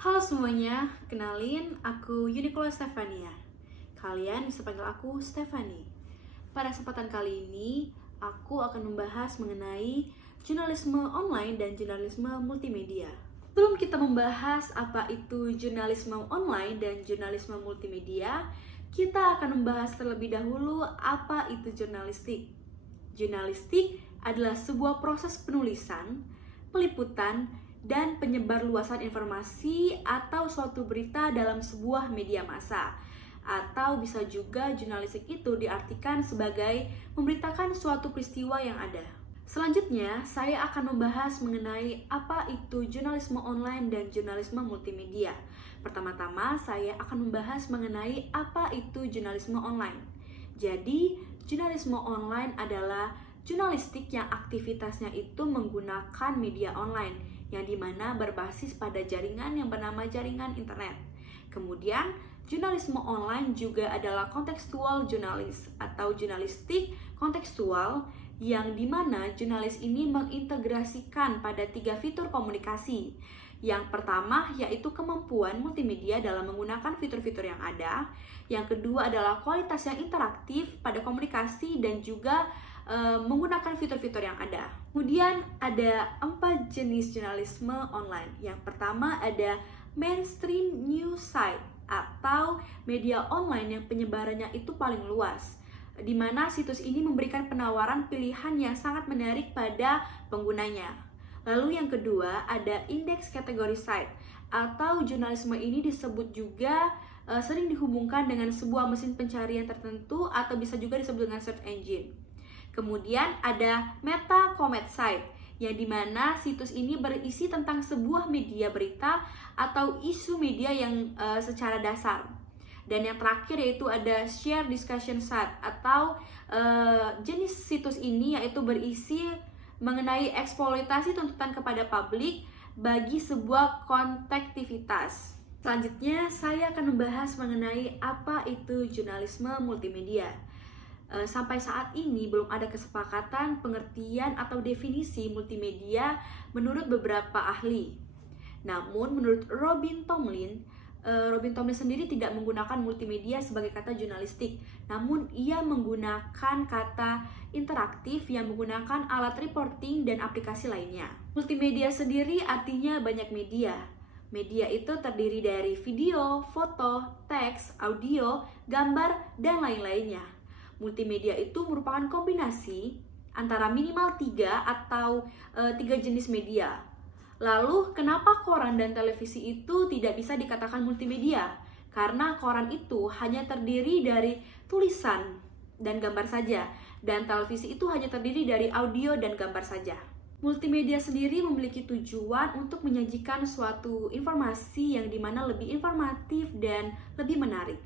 Halo semuanya, kenalin aku Unicola Stefania. Kalian bisa panggil aku Stefani. Pada kesempatan kali ini, aku akan membahas mengenai jurnalisme online dan jurnalisme multimedia. Sebelum kita membahas apa itu jurnalisme online dan jurnalisme multimedia, kita akan membahas terlebih dahulu apa itu jurnalistik. Jurnalistik adalah sebuah proses penulisan, peliputan, dan penyebarluasan informasi atau suatu berita dalam sebuah media massa. Atau bisa juga jurnalistik itu diartikan sebagai memberitakan suatu peristiwa yang ada. Selanjutnya, saya akan membahas mengenai apa itu jurnalisme online dan jurnalisme multimedia. Pertama-tama, saya akan membahas mengenai apa itu jurnalisme online. Jadi, jurnalisme online adalah jurnalistik yang aktivitasnya itu menggunakan media online, yang dimana berbasis pada jaringan yang bernama jaringan internet. Kemudian, jurnalisme online juga adalah kontekstual jurnalis atau jurnalistik kontekstual, yang dimana jurnalis ini mengintegrasikan pada 3 fitur komunikasi. Yang pertama yaitu kemampuan multimedia dalam menggunakan fitur-fitur yang ada. Yang kedua adalah kualitas yang interaktif pada komunikasi dan juga menggunakan fitur-fitur yang ada. Kemudian ada 4 jenis jurnalisme online. Yang pertama ada mainstream news site atau media online yang penyebarannya itu paling luas, di mana situs ini memberikan penawaran pilihan yang sangat menarik pada penggunanya. Lalu yang kedua ada index category site atau jurnalisme ini disebut juga sering dihubungkan dengan sebuah mesin pencarian tertentu atau bisa juga disebut dengan search engine. Kemudian ada meta comment site, yang dimana situs ini berisi tentang sebuah media berita atau isu media yang secara dasar. Dan yang terakhir yaitu ada share discussion site atau jenis situs ini yaitu berisi mengenai eksploitasi tuntutan kepada publik bagi sebuah kontektivitas. Selanjutnya saya akan membahas mengenai apa itu jurnalisme multimedia. Sampai saat ini belum ada kesepakatan pengertian atau definisi multimedia menurut beberapa ahli. Namun menurut Robin Tomlin sendiri tidak menggunakan multimedia sebagai kata jurnalistik, namun ia menggunakan kata interaktif yang menggunakan alat reporting dan aplikasi lainnya. Multimedia sendiri artinya banyak media. Media itu terdiri dari video, foto, teks, audio, gambar, dan lain-lainnya. Multimedia itu merupakan kombinasi antara minimal 3 atau 3 jenis media. Lalu, kenapa koran dan televisi itu tidak bisa dikatakan multimedia? Karena koran itu hanya terdiri dari tulisan dan gambar saja, dan televisi itu hanya terdiri dari audio dan gambar saja. Multimedia sendiri memiliki tujuan untuk menyajikan suatu informasi yang dimana lebih informatif dan lebih menarik.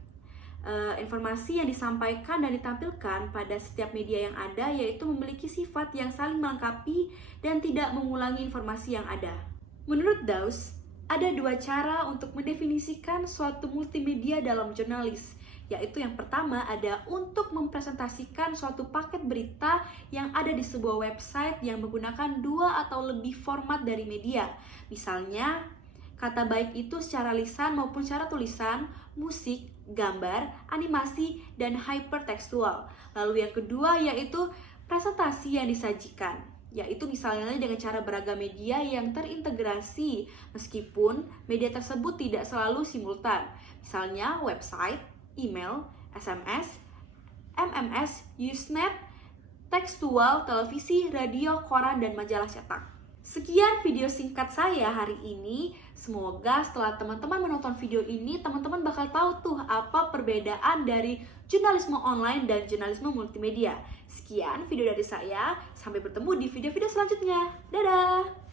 Informasi yang disampaikan dan ditampilkan pada setiap media yang ada yaitu memiliki sifat yang saling melengkapi dan tidak mengulangi informasi yang ada. Menurut Dawes, ada 2 cara untuk mendefinisikan suatu multimedia dalam jurnalis, yaitu yang pertama ada untuk mempresentasikan suatu paket berita yang ada di sebuah website yang menggunakan 2 atau lebih format dari media. Misalnya, kata baik itu secara lisan maupun secara tulisan, musik, gambar, animasi, dan hypertekstual. Lalu yang kedua yaitu presentasi yang disajikan, yaitu misalnya dengan cara beragam media yang terintegrasi meskipun media tersebut tidak selalu simultan. Misalnya website, email, SMS, MMS, Usenet, tekstual, televisi, radio, koran, dan majalah cetak. Sekian video singkat saya hari ini. Semoga setelah teman-teman menonton video ini, teman-teman bakal tahu tuh apa perbedaan dari jurnalisme online dan jurnalisme multimedia. Sekian video dari saya. Sampai bertemu di video-video selanjutnya. Dadah!